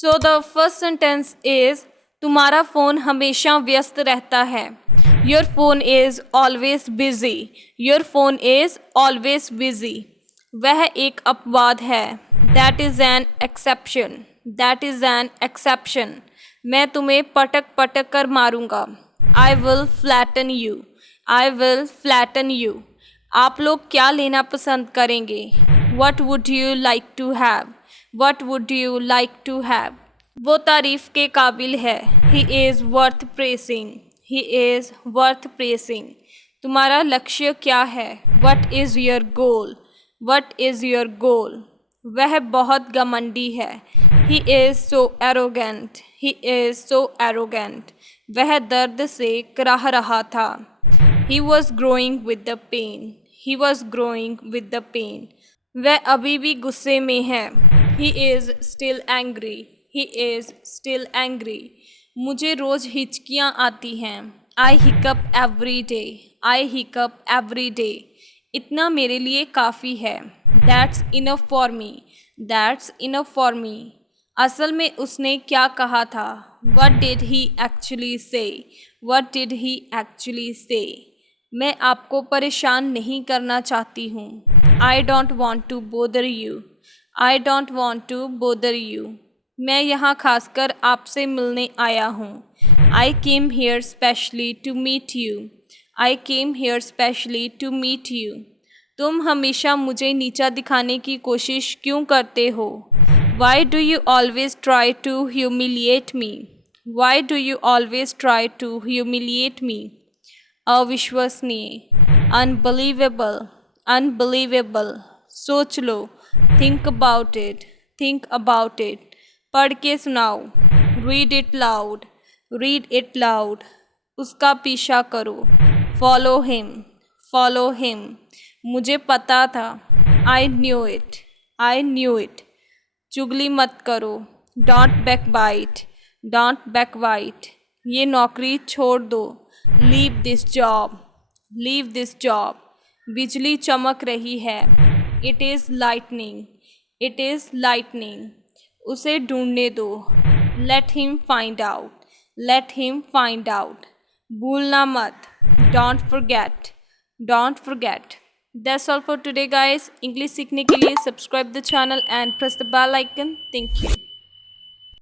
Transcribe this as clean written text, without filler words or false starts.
So the first sentence is तुम्हारा phone हमेशा व्यस्त रहता है. Your phone is always busy. Your phone is always busy. वह एक अपवाद है. That is an exception. That is an exception. मैं तुम्हें पटक पटक कर मारूंगा. I will flatten you. I will flatten you. आप लोग क्या लेना पसंद करेंगे? What would you like to have? What would you like to have? वो तारीफ़ के काबिल है. He is worth praising. He is worth praising. तुम्हारा लक्ष्य क्या है? What is your goal? What is your goal? वह बहुत घमंडी है. He is so arrogant. He is so arrogant. वह दर्द से कराह रहा था. He was groaning with the pain. He was groaning with the pain. वह अभी भी गुस्से में है. He is still angry. He is still angry. मुझे रोज़ हिचकियाँ आती हैं. आई hiccup every day. I hiccup every day. इतना मेरे लिए काफ़ी है. That's enough for me. That's enough for me. असल में उसने क्या कहा था? What did he actually say? What did he actually say? मैं आपको परेशान नहीं करना चाहती हूँ. I don't want to bother you. I don't want to bother you. मैं यहाँ खासकर आपसे मिलने आया हूँ. I came here specially to meet you. I came here specially to meet you. तुम हमेशा मुझे नीचा दिखाने की कोशिश क्यों करते हो? Why do you always try to humiliate me? Why do you always try to humiliate me? अविश्वसनीय. अनबिलीवेबल. अनबिलीवेबल. सोच लो. Think about it. Think about it. पढ़ के सुनाओ. Read it loud. Read it loud. उसका पीछा करो. Follow him. Follow him. मुझे पता था. I knew it. I knew it. चुगली मत करो. Don't backbite. Don't backbite. ये नौकरी छोड़ दो. Leave this job. Leave this job. बिजली चमक रही है. It is lightning. It is lightning. उसे ढूंढने दो. Let him find out. Let him find out. भूलना मत. Don't forget. Don't forget. That's all for today guys. English सीखने के लिए subscribe the channel and press the bell icon. Thank you.